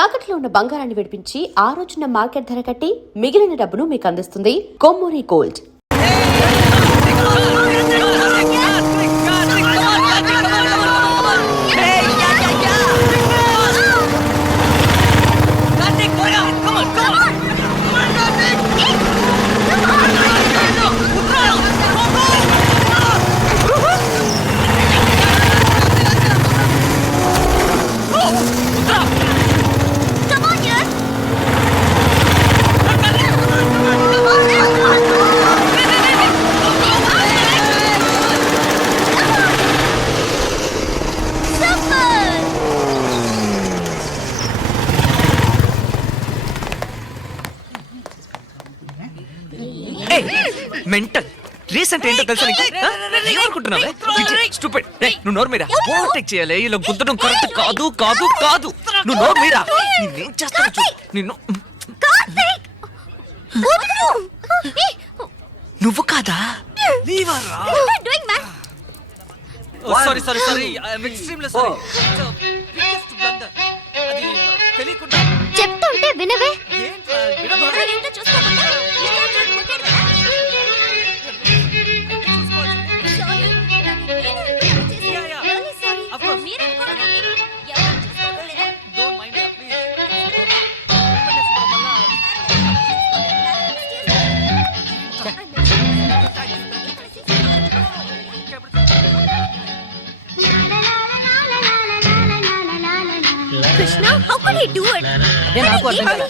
తాకట్లో ఉన్న బంగారాన్ని విడిపించి ఆ రోజున మార్కెట్ ధర కట్టి మిగిలిన డబ్బును మీకు అందిస్తుంది కొమ్మూరి గోల్డ్. మెంటల్ రీసెంట్ ఏంటో తెలుసా ఏమనుకుంటున్నావే? స్టూపిడ్. నువ్వు నోరు మీరా ఓవర్టేక్ చేయాలి, ఇలా గుద్దడం కరెక్ట్ కాదు కాదు కాదు. నువ్వు నోరు మీరా, నేనేం చేస్తాను చూడు. నిన్ను నువ్వు కాదా? Sorry sorry sorry, extremely sorry. చెప్తుంటే వినవే. Krishna, how could he do it? అదే నాకు అర్థం కాదు.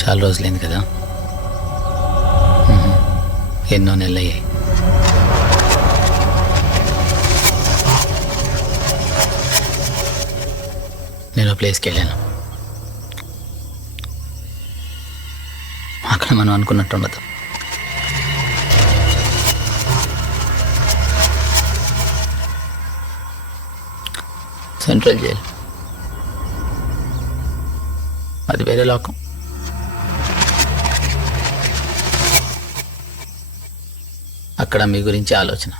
చాలా రోజులైంది కదా, ఎన్నో నెలలయ్యాయి. నేను ప్లేస్కి వెళ్ళాను. అక్కడ మనం అనుకున్నట్టు ఉండదు. సెంట్రల్ జైల్, అది వేరే లోకం. అక్కడ మీ గురించి ఆలోచన.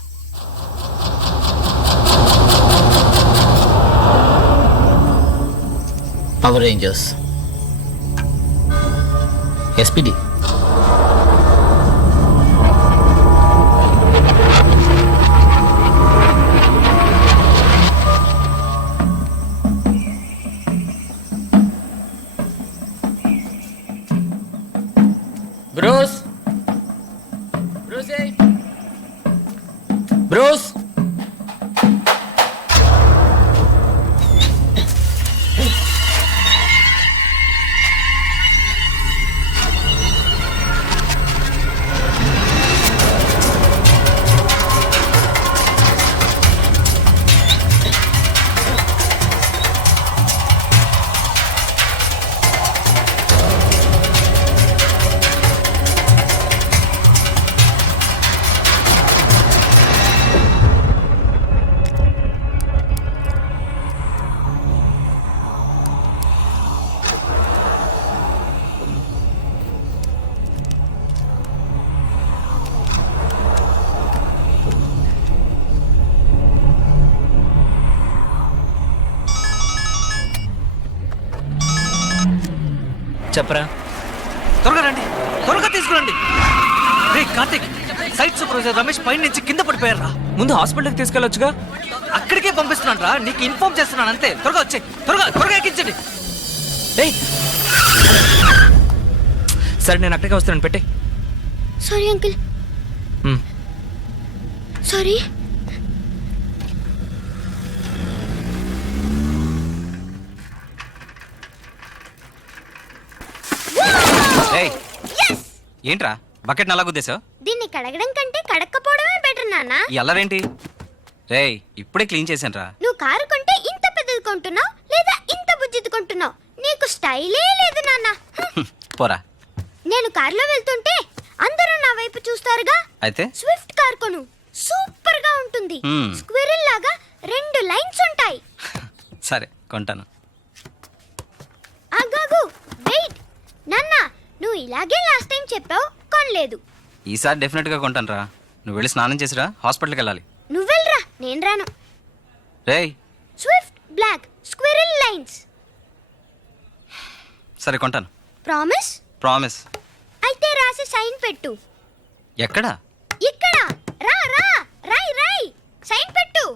పవర్ రేంజర్స్, ఎస్పీడి, బ్రూస్ బ్రూసే బ్రూస్. చెప్పరా. త్వరగా రండి, త్వరగా తీసుకురండి. రే కార్తిక్, సైట్ సూపర్వైజర్ రమేష్ పైన నుంచి కింద పడిపోయారా. ముందు హాస్పిటల్కి తీసుకెళ్ళొచ్చుగా. అక్కడికే పంపిస్తున్నాను రా, నీకు ఇన్ఫార్మ్ చేస్తున్నాను అంతే. త్వరగా వచ్చే, త్వరగా త్వరగా ఎక్కించండి. సరే నేను అక్కడికే వస్తున్నాను, పెట్టే. Sorry uncle, sorry. ఏంట్రా బకెట్ నలా గుద్దేశావు? దీన్ని కడగడం కంటే కడక్కపోవడమే బెటర్ నాన్న. ఈ అల్లరేంటి? రేయ్ ఇప్పుడే క్లీన్ చేశాను రా. నువ్వు కారు కొంటే ఇంత పెద్దది కొంటున్నావు లేదా ఇంత బుజ్జిది కొంటున్నావు? నీకు స్టైలే లేదు నాన్న. పోరా. నేను కారులో వెళ్తుంటే అందరూ నా వైపు చూస్తారుగా. అయితే స్విఫ్ట్ కార్ కొను, సూపర్ గా ఉంటుంది. స్క్విరిల్ లాగా 2 లైన్స్ ఉంటాయి. సరే కొంటాను. ఆగాగు, వెయిట్. నాన్న నువ్వు ఇలాగే లాస్ట్ టైం చెప్పావు, కొనలేదు. ఈసారి డెఫినెట్ గా కొంటాను రా. నువ్వు వెళ్ళి స్నానం చేసిరా, హాస్పిటల్కి వెళ్ళాలి. నువ్వెళ్ళరా, నేను రాను. రేయ్ స్విఫ్ట్ బ్లాక్ స్క్విరిల్ లైన్స్. సరే కొంటాను. ప్రామిస్? ప్రామిస్. అయితే రాసి సైన్ పెట్టు. ఎక్కడ? ఇక్కడ. రా రా, రాయ్ రాయ్, సైన్ పెట్టు.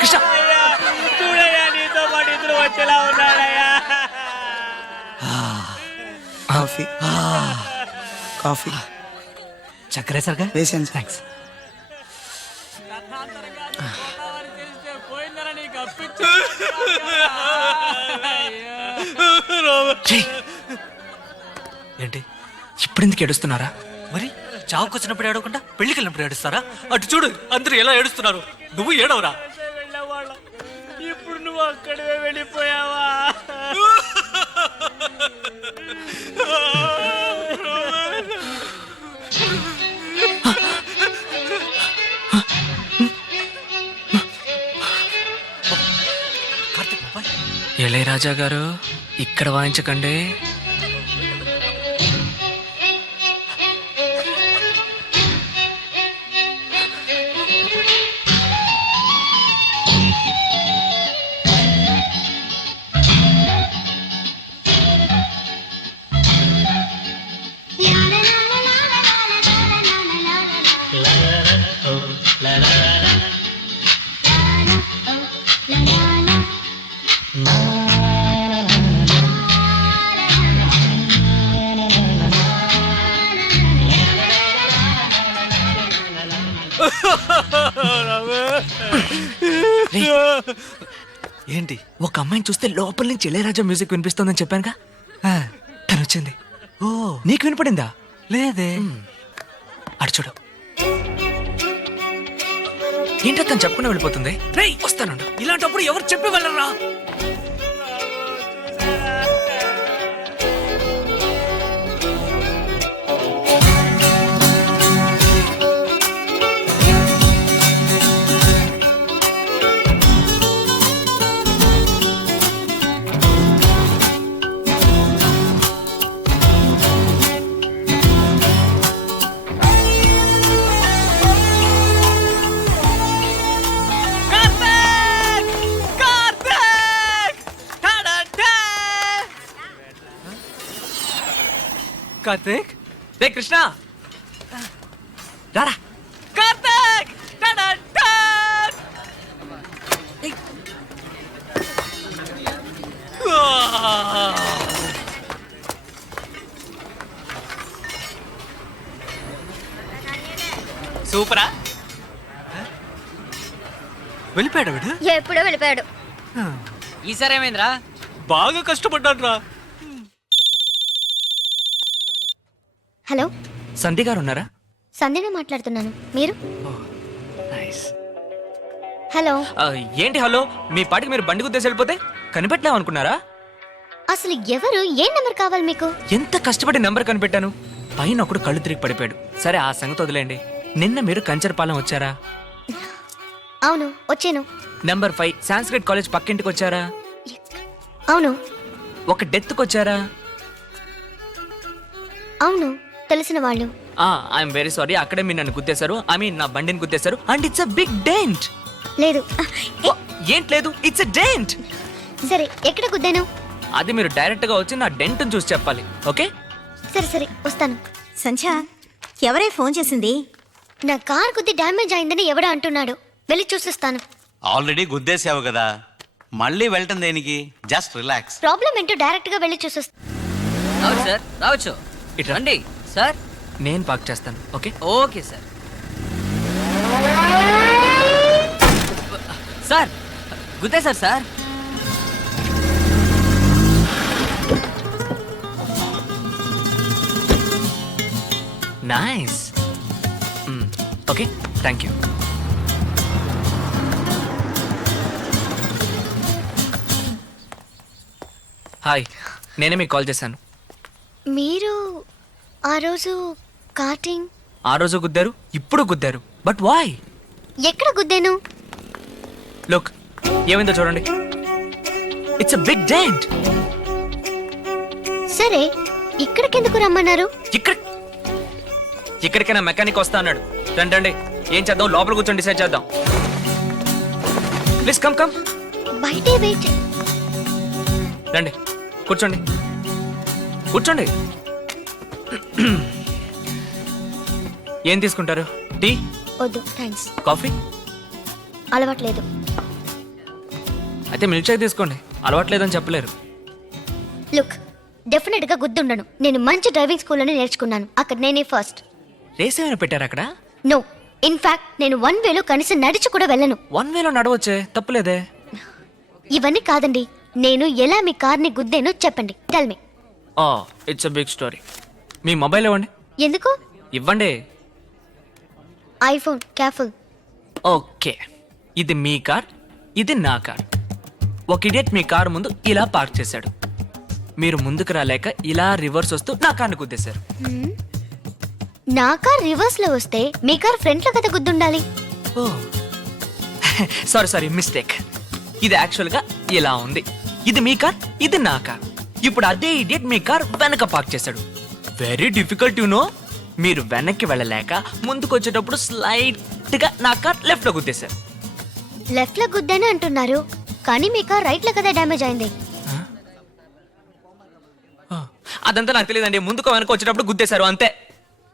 కృష్ణ కాఫీ కాఫీ చక్కరే సరిగా వేసాను. థ్యాంక్స్. ఏంటి ఇప్పుడు ఎందుకు ఏడుస్తున్నారా? మరి చావుకు వచ్చినప్పుడు ఏడవకుండా పెళ్లికి వెళ్ళినప్పుడు ఏడుస్తారా? అటు చూడు అందరూ ఎలా ఏడుస్తున్నారు, నువ్వు ఏడవరా? ఇప్పుడు నువ్వు అక్కడే వెళ్ళిపోయావా? ఇళయరాజా గారు ఇక్కడ వాయించకండి. ఏంటి ఒక అమ్మాయిని చూస్తే లోపల నుంచి ఇళయరాజా మ్యూజిక్ వినిపిస్తోందని చెప్పానుగా, తను వచ్చింది. ఓ నీకు వినపడిందా? లేదే. అటు చూడు. ఏంటో తను చెప్పుకుని వెళ్ళిపోతుంది. రేయ్ వస్తానండు. ఇలాంటప్పుడు ఎవరు చెప్పి వెళ్ళరా? కార్తిక్, రే కృష్ణ రారా. కార్తిక్ సూపరా? వెళ్ళిపోయాడు వీడు. ఎప్పుడో వెళ్ళిపోయాడు. ఈసారి ఏమైందిరా? బాగా కష్టపడ్డాడు రా. హలో, సంధ్య గారు ఉన్నారా? సంధ్యనే మాట్లాడుతున్నాను. మీరు? నైస్. హలో. ఏంటి హలో, మీ పాటికి మీరు బండి గుద్దేసి వెళ్ళిపోతే కనిపెట్టలేం అనుకున్నారా? అసలు ఎవరు? ఏ నెంబర్ కావాలి మీకు? ఎంత కష్టపడి నెంబర్ కనిపెట్టాను. పైన ఒకడు కళ్ళు తిరిగి పడిపోయాడు. సరే ఆ సంగతి వదిలేండి. నిన్న మీరు కంచరపాలెం వచ్చారా? అవును, వచ్చాను. నెంబర్ 5 సాంస్క్రిట్ కాలేజ్ పక్కింటికి వచ్చారా? అవును. ఒక డెత్కి వచ్చారా? అవును, తెలిసిన వాళ్ళు. ఐఎమ్ వెరీ సారీ, అక్కడే మీరు నన్ను గుద్దేశారు. ఐ మీన్ నా బండిని గుద్దేశారు. And it's a big dent. లేదు. ఏంటి లేదు, ఇట్స్ అ డెంట్. సరే, ఎక్కడ గుద్దాను? అది మీరు డైరెక్ట్ గా వచ్చి నా డెంట్ చూసి చెప్పాలి. ఓకే సరే వస్తాను. సంధ్య, ఎవరే ఫోన్ చేసింది? నా కార్ గుద్ది డ్యామేజ్ అయిందని ఎవడో అంటున్నాడు. వెళ్ళి చూసిస్తాను. ఆల్రెడీ గుద్దేసావు కదా, మళ్ళీ వెళ్ళటం దేనికి? Just relax. ప్రాబ్లం ఏంటో డైరెక్ట్ గా వెళ్ళి చూసిస్తాను. రావచ్చు సార్, రావచ్చు. ఇటు రండి సార్. నేను పార్క్ చేస్తాను. Okay okay sir. సార్ గుద్దేశారు సార్. Nice. Okay thank you. Hi, నేనే మీకు కాల్ చేశాను. మీరు ఆ రోజు కార్టింగ్ ఆ రోజు గుద్దారు, ఇప్పుడు గుద్దారు. బట్ వాయ్? ఎక్కడ గుద్దాను? లుక్, ఏమైందో చూడండి. It's a big dent. సరే, ఇక్కడికెందుకు రమ్మన్నారు? ఇక్కడికైనా మెకానిక్ వస్తా అన్నాడు. రండి, ఏం చేద్దాం? లోపల కూర్చొని డిసైడ్ చేద్దాం. Please come come. బయటే వెయిట్. రండి, కూర్చోండి. ఏం తీసుకుంటారు? టీ? వద్దు థ్యాంక్స్. కాఫీ? అలవాట్లేదు. అయితే మిల్క్ షేక్ తీసుకోండి. అలవాట్లేదని చెప్పలేరు. లుక్, డెఫినెట్ గా గుర్తుండను. నేను మంచి డ్రైవింగ్ స్కూల్లోనే నేర్చుకున్నాను. అక్కడ నేనే ఫస్ట్. రేస్ ఏమైనా పెట్టారు అక్కడ? నో, ఇన్ఫాక్ట్ నేను 1 వేలో కనీసం నడిచి కూడా వెళ్ళను. 1 వేలో నడవచ్చే, తప్పులేదే. ఇవన్నీ కాదండి, నేను ఎలా మీ కార్ని గుద్దానో చెప్పండి. Tell me. It's a big story. మీ మొబైల్ ఇవ్వండి. ఎందుకు? ఇవ్వండి. ఐఫోన్. కేర్ఫుల్. ఓకే, ఇది మీ కార్, ఇది నా కార్. ఒక ఇడియట్ మీ కార్ ముందు ఇలా పార్క్ చేశాడు. మీరు ముందుకు రాలేక ఇలా రివర్స్ వస్తూ నా కార్ని గుద్దేశారు. నా కార్ రివర్స్ లో వస్తే మీ కార్ ఫ్రంట్ లో కదా గుద్దుండాలి. ఓ సారీ మిస్టేక్. ఇది యాక్చువల్ గా ఇలా ఉంది. ఇది మీ కార్, ఇది నా కార్. ఇప్పుడు అదే ఇడియట్ మీ కార్ వెనక పార్క్ చేశాడు. Very difficult you know. మీరు వెనక్కి వెళ్ళలేక ముందుకు వచ్చేటప్పుడు స్లైట్ గా నా కార్ లెఫ్ట్ లో గుద్దేశారు. లెఫ్ట్ లో గుద్దాను అంటున్నారు, కానీ మీ కార్ రైట్ లో కదా డ్యామేజ్ అయింది. అదంతా నాకు తెలియదండి. ముందుకు వెనక వచ్చేటప్పుడు గుద్దేశారు అంతే.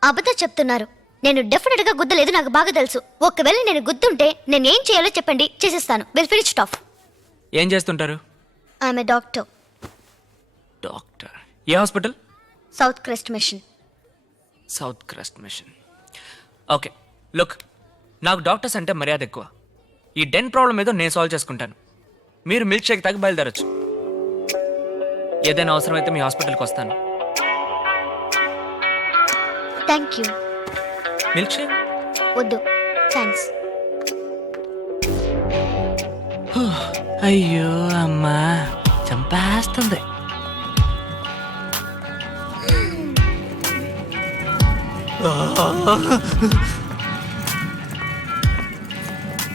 అబద్ధం చెప్తున్నారు. నేను డెఫినెట్ గా గుద్దలేదు, నాకు బాగా తెలుసు. ఒకవేళ నేను గుద్దుంటే నేను ఏం చేయాలో చెప్పండి, చేసేస్తాను. Will finish it off. ఏం చేస్తుంటారు? I'm a doctor. Doctor? A hospital? South Crest Mission. South Crest Mission. Okay look, నాకు డాక్టర్స్ అంటే మర్యాద ఎక్కువ. ఈ డెన్ ప్రాబ్లం ఏదో నేను సాల్వ్ చేసుకుంటాను. మీరు మిల్క్ షేక్ తాగి బయలుదేరచ్చు. ఏదైనా అవసరమైతే మీ హాస్పిటల్కి వస్తాను. Thank you. మిల్క్ షేక్ వద్దు థ్యాంక్స్. అయ్యో అమ్మా, చంపేస్తుంది.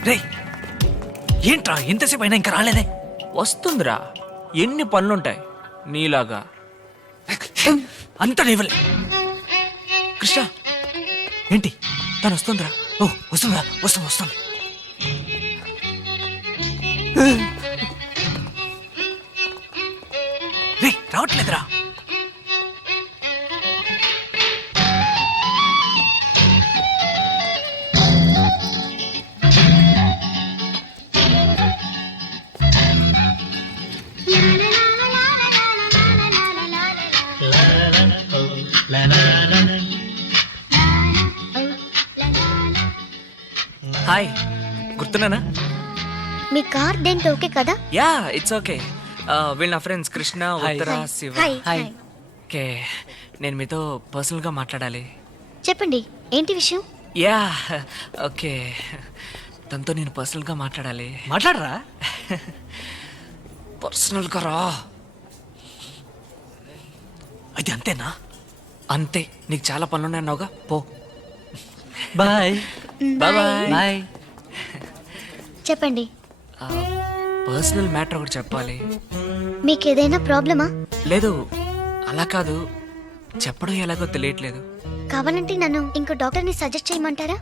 రే ఏంట్రా ఎంతసేపు అయినా ఇంకా రాలేదే? వస్తుందిరా, ఎన్ని పనులుంటాయి నీలాగా. అంత లేవలే. కృష్ణ ఏంటి తను వస్తుందిరా? ఓ వస్తుందా? వస్తుంది. రే రావట్లేదురా. హాయ్, గుర్తున్నానా? మీ కార్ డెంట్ ఓకే కదా? Yeah it's okay. వీళ్ళ నా ఫ్రెండ్స్ కృష్ణ, ఉత్తర, శివ. హాయ్. ఓకే, నేను మీతో పర్సనల్గా మాట్లాడాలి. చెప్పండి, ఏంటి విషయం? యా ఓకే, తనతో నేను పర్సనల్గా మాట్లాడాలి. మాట్లాడరా? పర్సనల్గా రా. అది అంతేనా? అంతే, నీకు చాలా పనులున్నాయన్నావుగా, పో. Bye bye. బాయ్. చెప్పండి, పర్సనల్ మ్యాటర్ ఒకటి చెప్పాలి. మీకు ఏదైనా ప్రాబ్లమా? లేదు, అలా కాదు, చెప్పడం ఎలాగో తెలియట్లేదు. కావాలంటే నన్ను ఇంకో డాక్టర్ని సజెస్ట్ చేయమంటారా?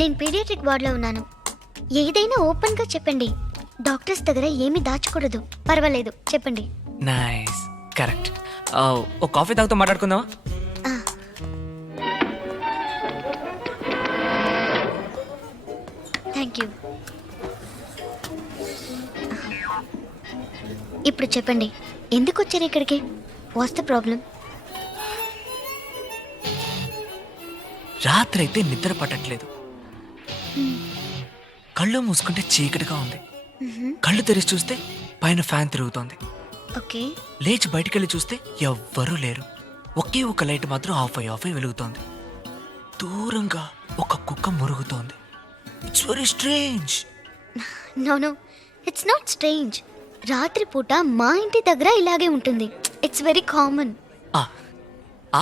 నేను పీడియాట్రిక్ వార్డులో ఉన్నాను. ఏదైనా ఓపెన్గా చెప్పండి. డాక్టర్స్ దగ్గర ఏమీ దాచకూడదు. పర్వాలేదు, చెప్పండి. Nice, correct. ఒక కాఫీ తాగుతూ మాట్లాడుకుందామా? Thank you. ఇప్పుడు చెప్పండి, ఎందుకు వచ్చారు ఇక్కడికి? What's the problem? రాత్రి అయితే నిద్ర పట్టట్లేదు. కళ్ళు మూసుకుంటే చీకటిగా ఉంది. కళ్ళు తెరిచి చూస్తే పైన ఫ్యాన్ తిరుగుతోంది. ఓకే. లేచి బయటికెళ్ళి చూస్తే ఎవ్వరూ లేరు. ఒకే ఒక లైట్ మాత్రం ఆఫ్ అయి వెలుగుతోంది. దూరంగా ఒక కుక్క మురుగుతోంది. It's very strange. No, it's not strange. రాత్రిపూట మా ఇంటి దగ్గర ఇలాగే ఉంటుంది. It's very common.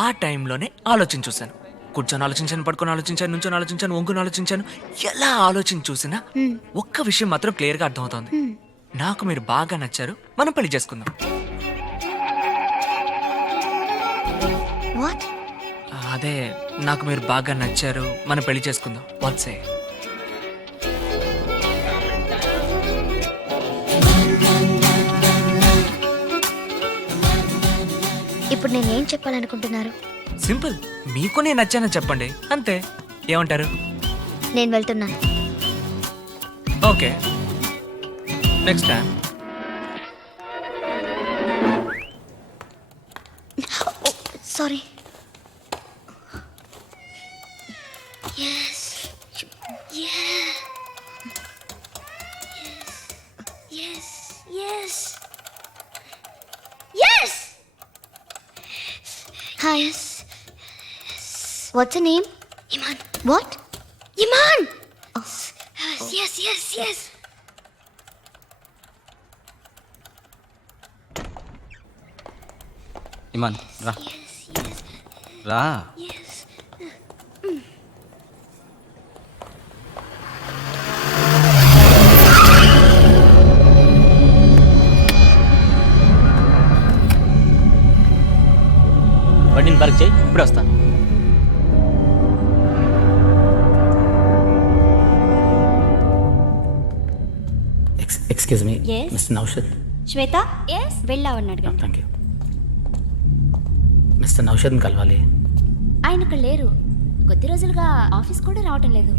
ఆ టైంలోనే ఆలోచించి చూశాను. కూర్చొని ఆలోచించాను, పడుకొని ఆలోచించాను, నుంచొని ఆలోచించాను, వంగుని ఆలోచించాను. ఎలా ఆలోచించి చూసినా ఒక్క విషయం మాత్రం క్లియర్గా అర్థమవుతోంది. నాకు మీరు బాగా నచ్చారు, మనం పెళ్లి చేసుకుందాం. వాట్? అదే, నాకు మీరు బాగా నచ్చారు, మనం పెళ్లి చేసుకుందాం. వాట్స్ ఏ? ఇప్పుడు నేనేం చెప్పాలనుకుంటున్నారు? సింపుల్, మీకు నేను నచ్చానని చెప్పండి, అంతే. ఏమంటారు? నేను వెళ్తున్నాను. Okay, next time. Sorry. Hi. What's your name? Iman. What? Iman! Oh. Yes. Iman రా రా. బండిని పార్క్ చేయి, ఇప్పుడు వస్తాను. Excuse me, Yes. Mister Naushad. Shweta వెళ్ళావన్నాడు. Thank you. మిస్టర్ నౌషద్ని కలవాలి. ఆయన ఇక్కడ లేరు. కొద్ది రోజులుగా ఆఫీస్ కూడా రావటం లేదు.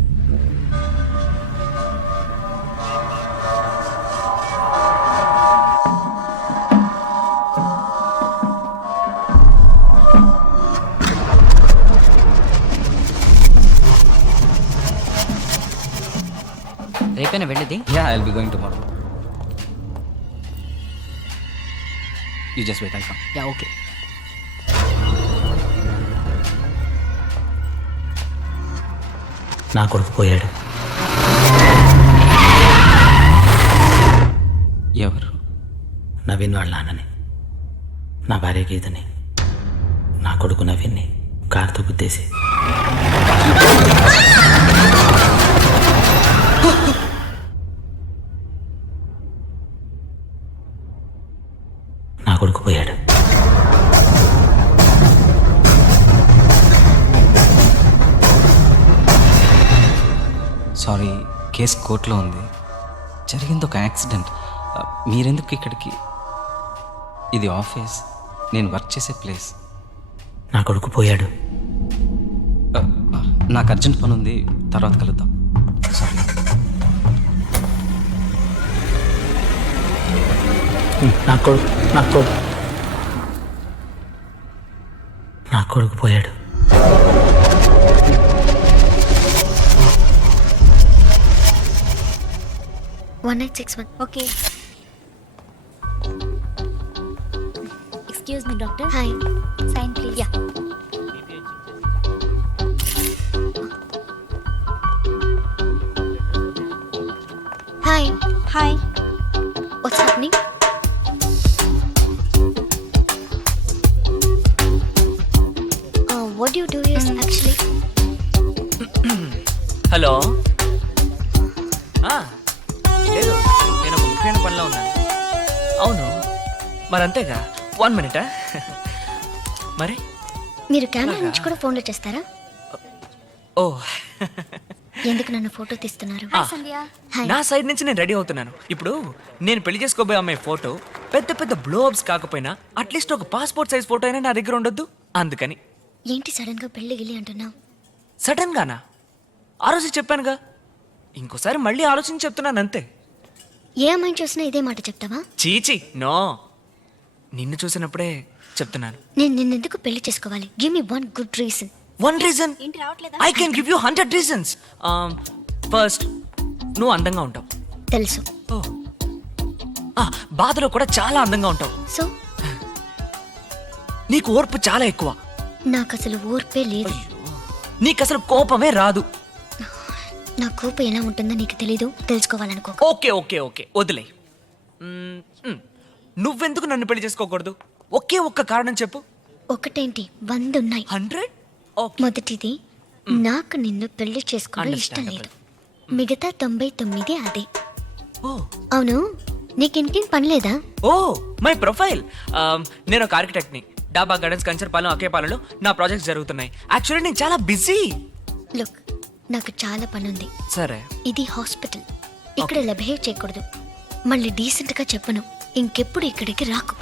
రేపైనా వెళ్ళేది? Yeah, I'll be going tomorrow. You just wait, I'll come. Yeah, okay. నా కొడుకు పోయాడు. ఎవరు? నవీన్ వాళ్ళ నాన్నని, నా భార్య గీతని, నా కొడుకు నవీన్ని కారుతో గుద్దేసి. నా కొడుకు పోయాడు. సారీ, కేసు కోర్టులో ఉంది. జరిగింది ఒక యాక్సిడెంట్. మీరెందుకు ఇక్కడికి? ఇది ఆఫీస్, నేను వర్క్ చేసే ప్లేస్. నా కొడుకు పోయాడు. నాకు అర్జెంట్ పని ఉంది, తర్వాత కలుద్దాం. సారీ. నా కొడుకు పోయాడు. Okay. Excuse me doctor. Hi. Sign please. Yeah. Hi hi what's happening? What do you do is actually hello లేదు, నేను ఒక ముఖ్యమైన పనిలో ఉన్నాను. అవును, మరి అంతేగా. 1 minute. మరి మీరు కెమెరా నుంచి కూడా ఫోన్లో చేస్తారా? ఓ ఎందుకు నన్ను ఫోటో తీస్తున్నారు? సంధ్య హాయ్. నా సైడ్ నుంచి నేను రెడీ అవుతున్నాను. ఇప్పుడు నేను పెళ్లి చేసుకోబోయే అమ్మాయి ఫోటో పెద్ద పెద్ద బ్లోఅప్స్ కాకపోయినా అట్లీస్ట్ ఒక పాస్పోర్ట్ సైజ్ ఫోటో అయినా నా దగ్గర ఉండొద్దు. అందుకని. ఏంటి సడన్ గా పెళ్లి గిల్లి అంటున్నావు? సడన్ గానా? ఆ రోజు చెప్పానుగా, ఇంకోసారి మళ్ళీ ఆలోచించి చెప్తున్నాను అంతే. ఏ అమ్మాయిని చూసినా ఇదే మాట చెప్తావా? చీచి నో, నిన్ను చూసినప్పుడే చెప్తున్నాను. నేను నిన్నెందుకు పెళ్లి చేసుకోవాలి? Give me one good reason. One reason? ఏంటి రావట్లేదా? I can give you 100 reasons. First, నువ్వు అందంగా ఉంటావు. తెలుసు. బాధలో కూడా చాలా అందంగా ఉంటావు. సో నీకు ఓర్పు చాలా ఎక్కువ. నాకు అసలు ఓర్పే లేదు. నీకు అసలు కోపమే రాదు. నా కోపం ఎలా ఉంటుందో నీకు తెలీదు, తెలుసుకోవాలనుకో. ఓకే ఓకే ఓకే, వదిలే. నువ్వెందుకు నన్ను పెళ్లి చేసుకోకూడదు? ఒకే ఒక్క కారణం చెప్పు. ఒకటేంటి, 100 ఉన్నాయి. 100? మొదటిది, నాకు నిన్ను పెళ్లి చేసుకోవడం ఇష్టం లేదు. మిగతా 99 అదే. అవును, నీకు ఇంకేం పని లేదా? Oh my profile. నేను ఒక ఆర్కిటెక్ట్ని. డాబా గార్డెన్స్, కంచర్పాలెం, అకేపాలెంలో నా ప్రాజెక్ట్స్ జరుగుతున్నాయి. యాక్చువల్లీ నేను చాలా బిజీ. లుక్, నాకు చాలా పని ఉంది. సరే. ఇది హాస్పిటల్. ఇక్కడ ఇలా బిహేవ్ చేయకూడదు. మళ్ళీ డీసెంట్ గా చెప్పను, ఇంకెప్పుడు ఇక్కడికి రాకు.